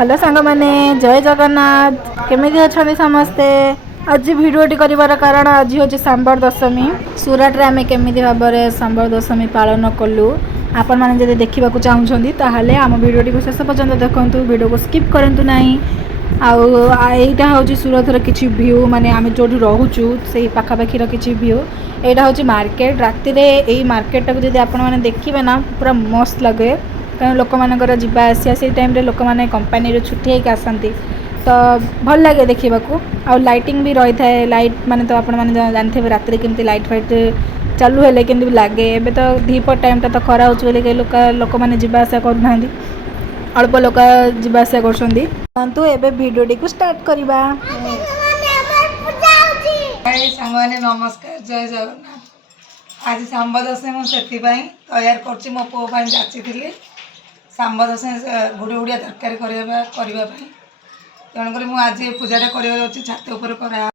Hello सांग माने जय जगन्नाथ केमी अच्छा समस्ते। आज भिडटी कर कारण आज हूँ सांबर दशमी। सूरत रे आम केमी भाव में सांबर दशमी पालन कलु आपण मैंने जब देखा चाहूँगी ताहले आम भिडटी को शेष पर्यंत देखूँ भिड को स्किप करूँ ना। आईटा हूँ सूरतर किसी भ्यू माने आम जो रोचु से पाखापाखी किसी भ्यू। यहाँ हूँ मार्केट राति यही मार्केट टाक जब आपने देखिए ना पूरा मस्त लगे कारण लोक मानकर जीवा आसिया से टाइम रे लोक मैंने कंपानी छुट्टी होकर आसती तो भल लगे देखा आ लाइटिंग भी रही है लाइट माने तो आपण मैंने जानते राति केमती लाइट फाइट चालू है कि लगे एवं तो दीपर टाइम तो खरा हो लोक मैंने जीवा आसा करना अल्प लोक जीवा आसा कर भिडियो को स्टार्ट करवा। सांगने नमस्कार जय जगन्नाथ। आज सांब दशमी मुझे तैयार कर मो पो जाची सांब दशमी गुड़ी गुड़िया तरकारी करने तेणुक मुझे आज पूजा कर छात उपर करा।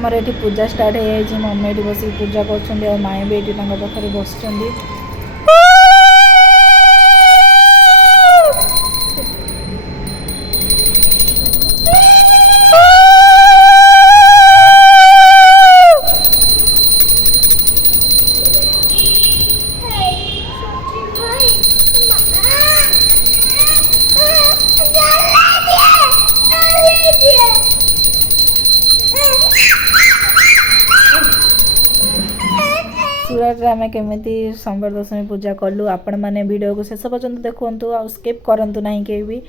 आमर ये पूजा स्टार्ट हो जाए मम्मी ये बस पूजा कर माई भी ये पाखे बस सूरत आम केमी संबर दशमी पूजा कलु आपण मैंने वीडियो को शेष पर्यंत देखु आ स्किप करूँ ना के भी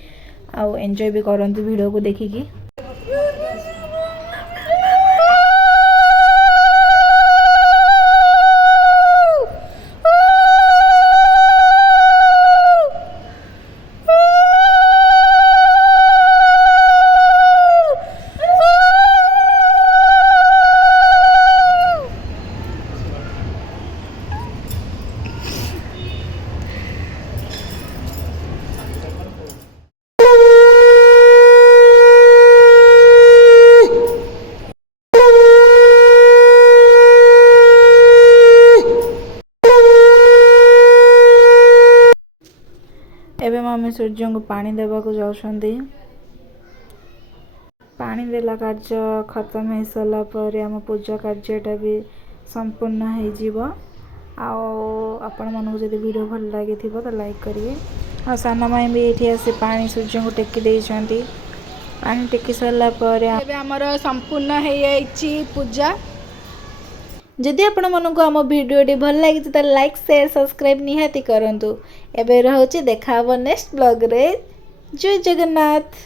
आउ एंजॉय भी करूँ वीडियो को देखिकी। एबे मम्मी सूर्य को पानी देवा को जाउछंदी। पानी देला कार्य खत्म हो सारा पर आम पूजा कार्यटा भी संपूर्ण हो आपण मन जब वीडियो भल लगी तो लाइक करिए। और साना माई भी ये आसी पानी सूर्य को टेकी देइछंती। पानी टेकी सारा पर एबे हमर संपूर्ण हो जाइछि पूजा। जदि आपण मन को आम वीडियो भल लगी तो लाइक शेयर सब्सक्राइब निहाती करंतु। एबे रहउछि देखा नेक्स्ट ब्लॉग रे। जय जगन्नाथ।